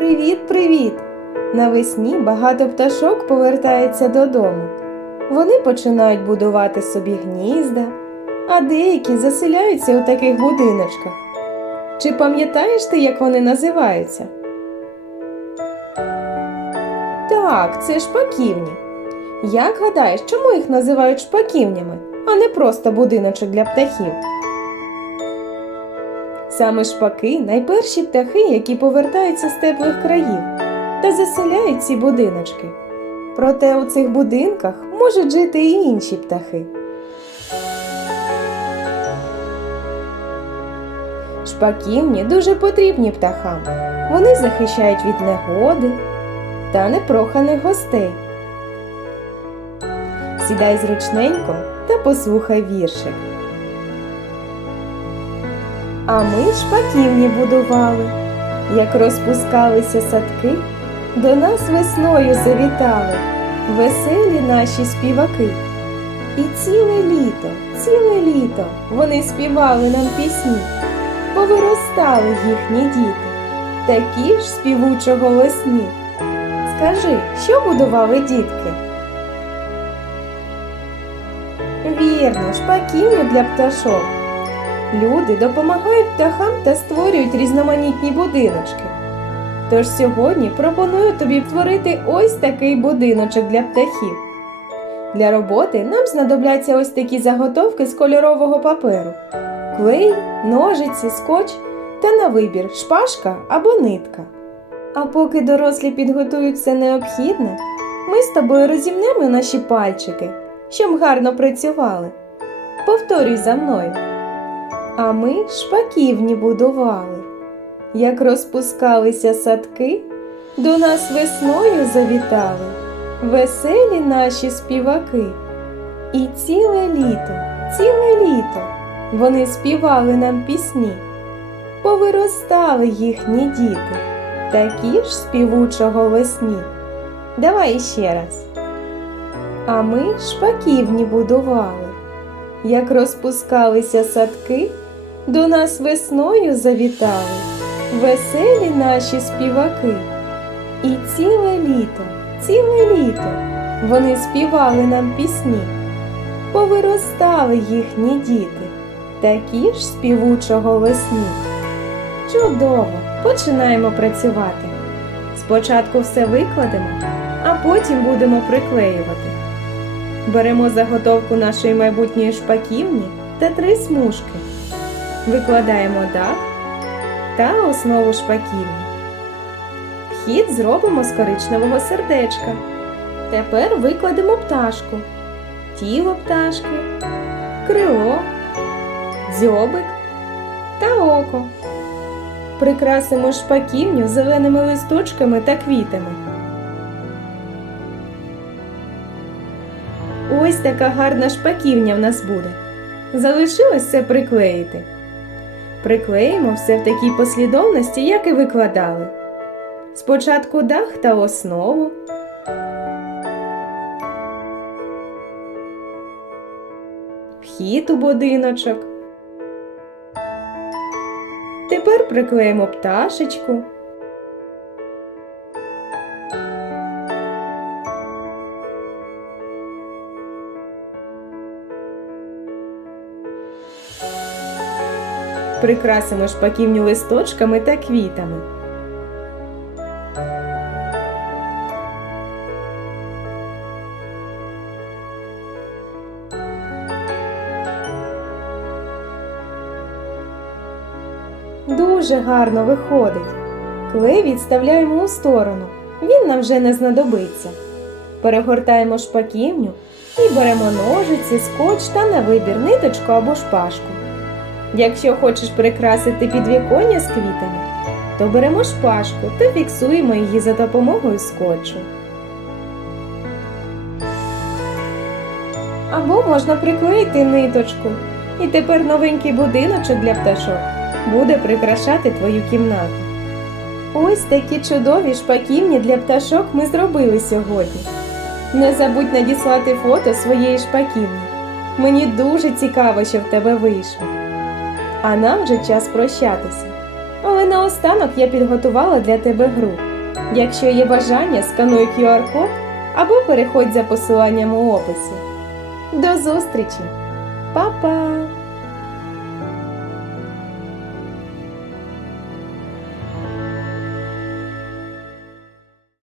Привіт-привіт! Навесні багато пташок повертається додому. Вони починають будувати собі гнізда, а деякі заселяються у таких будиночках. Чи пам'ятаєш ти, як вони називаються? Так, це шпаківні. Як гадаєш, чому їх називають шпаківнями, а не просто будиночок для птахів? Саме шпаки найперші птахи, які повертаються з теплих країв та заселяють ці будиночки. Проте у цих будинках можуть жити і інші птахи. Шпаківні дуже потрібні птахам. Вони захищають від негоди та непроханих гостей. Сідай зручненько та послухай віршик. А ми шпаківні будували, як розпускалися садки, до нас весною завітали веселі наші співаки. І ціле літо, ціле літо вони співали нам пісні, повиростали їхні діти, такі ж співучо голосні. Скажи, що будували дітки? Вірно, шпаківню для пташок. Люди допомагають птахам та створюють різноманітні будиночки. Тож сьогодні пропоную тобі створити ось такий будиночок для птахів. Для роботи нам знадобляться ось такі заготовки з кольорового паперу: клей, ножиці, скотч та на вибір шпажка або нитка. А поки дорослі підготують все необхідне, ми з тобою розімнемо наші пальчики, щоб гарно працювали. Повторюй за мною. А ми шпаківні будували. Як розпускалися садки, до нас весною завітали веселі наші співаки. І ціле літо, ціле літо вони співали нам пісні, повиростали їхні діти, такі ж співучо голосні. Давай ще раз. А ми шпаківні будували. Як розпускалися садки, до нас весною завітали веселі наші співаки. І ціле літо, ціле літо вони співали нам пісні, повиростали їхні діти, такі ж співучо голосні. Чудово! Починаємо працювати. Спочатку все викладемо, а потім будемо приклеювати. Беремо заготовку нашої майбутньої шпаківні та три смужки. Викладаємо дах та основу шпаківні. Вхід зробимо з коричневого сердечка. Тепер викладемо пташку, тіло пташки, крило, дзьобик та око. Прикрасимо шпаківню зеленими листочками та квітами. Ось така гарна шпаківня в нас буде. Залишилось все приклеїти. Приклеїмо все в такій послідовності, як і викладали. Спочатку дах та основу. Вхід у будиночок. Тепер приклеїмо пташечку. Прикрасимо шпаківню листочками та квітами. Дуже гарно виходить. Клей відставляємо у сторону. Він нам вже не знадобиться. Перегортаємо шпаківню і беремо ножиці, скотч та на вибір ниточку або шпажку. Якщо хочеш прикрасити підвіконня з квітами, то беремо шпажку та фіксуємо її за допомогою скотчу. Або можна приклеїти ниточку. І тепер новенький будиночок для пташок буде прикрашати твою кімнату. Ось такі чудові шпаківні для пташок ми зробили сьогодні. Не забудь надіслати фото своєї шпаківні. Мені дуже цікаво, що в тебе вийшло. А нам вже час прощатися. Але наостанок я підготувала для тебе гру. Якщо є бажання, скануй QR-код або переходь за посиланням у описі. До зустрічі! Па-па!